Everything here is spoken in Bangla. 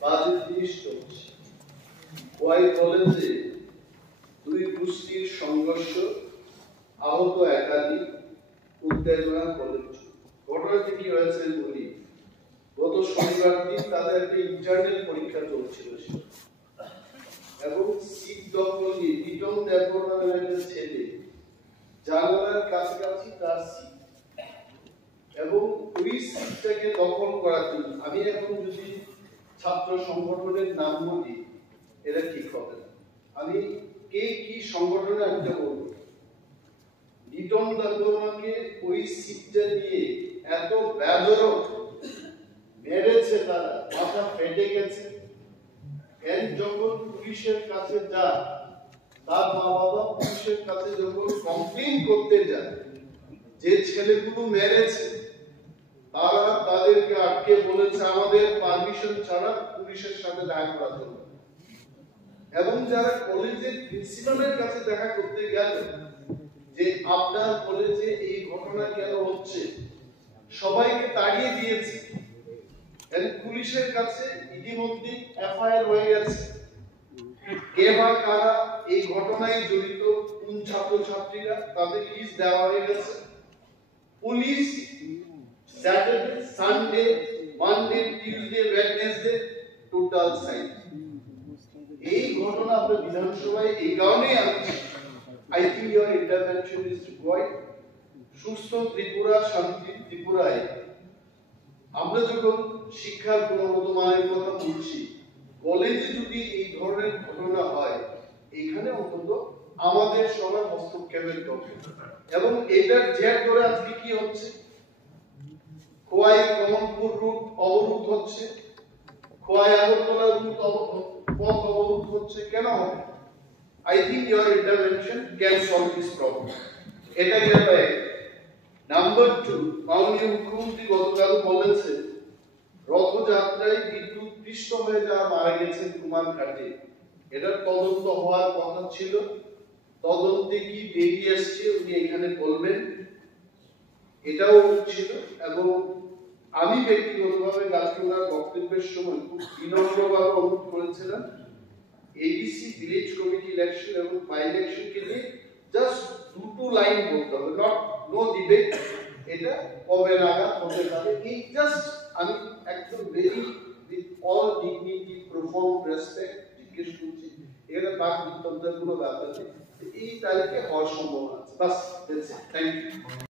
বাজে জিনিস চলছে। ওয়াই বলেন যে দুই গোষ্ঠীর সংঘর্ষ, আহত একাধিক, উত্তেজনা বলে। ঘটনাটি কি হয়েছে বলি। গত শনিবার দিন তাদের একটা ইন্টারনাল পরীক্ষা চলছিল এবং সিট দখল নিয়ে বিটন দেববর্মা নামের একটা ছেলে জানালার কাছাকাছি তার সিট এবং ওই সিটটাকে দখল করার জন্য আমি এখন যদি ছাত্র সংগঠনের নাম বলি এটা ঠিক হবে না। আমি কে কি সংগঠনে একটা বলবো। বিটন দেববর্মাকে ওই সিটটা নিয়ে এত বেদরক মেরেছে, তারা মাথা ফেটে গেছে। যখন পুলিশের কাছে যায়, তার মা বাবা পুলিশের কাছে যখন কমপ্লেইন করতে যায় যে ছেলেগুলো মেরেছে, তারা তাদেরকে আটকে বলেছে আমাদের পারমিশন ছাড়া পুলিশের সাথে দেখা করা চলবে। এবং যারা কলেজের প্রিন্সিপালের কাছে দেখা করতে গেল যে আপনার কলেজে এই ঘটনা কেন হচ্ছে, সবাইকে তাড়িয়ে দিয়েছে। পুলিশের কাছে ইতিমধ্যে এফআইআর হয়ে গেছে। কে বা কারা এই ঘটনায় জড়িত, কোন ছাত্রছাত্রীরা, তাদের লিস্ট দেওয়া হয়ে গেছে। Police Saturday, Sunday, Monday, Tuesday, Wednesday total sign. এই ঘটনা আপনার বিধানসভায় এই কারণেই আছে। I think your intervention is required. সুস্থ ত্রিপুরা, শান্তি ত্রিপুরায় আমরা যখন শিক্ষার গুণগত মানের কথা বলছি, কলেজে যদি এই ধরনের ঘটনা হয়, এখানে অন্তত আমাদের সবার হস্তক্ষেপের দরকার। এবং এটার জের ধরে আজকে কি হচ্ছে, খোয়াই কমলপুর রুট অবরোধ হচ্ছে, খোয়াই আগরতলা রুট পথ অবরোধ হচ্ছে। কেন হবে? I think your intervention can solve this problem. এটা গেল এক। নাম্বার 2, মাননীয় মুখ্যমন্ত্রী গতকাল বলেছে রথযাত্রায় বিদ্যুৎ পৃষ্ঠ হয়ে যাওয়া মারা গেছেন কুমারঘাটে, এটার তদন্ত হওয়ার কথা ছিল। তদন্তে কি বেরিয়ে আসছে উনি এখানে বলবেন, এটাও ছিল। এবং আমি ব্যক্তিগতভাবে গাছগুলার বক্তব্যের সময় খুব বিনম্রভাবে অনুরোধ করেছিলাম এডিসি ভিলেজ কমিটি ইলেকশন এবং বাই ইলেকশনকে নিয়ে জাস্ট দুটো লাইন বলতে হবে, নট নো ডিবেট। এটা কবে নাগাদ হতে পারে এই জাস্ট আমি একদম very with all dignity, profound respect জিজ্ঞেস করছি। এখানে বাক বিতন্ত্রের কোনো ব্যাপার নেই। এই তারিখে হওয়ার সম্ভাবনা আছে। বাস, থ্যাংক ইউ।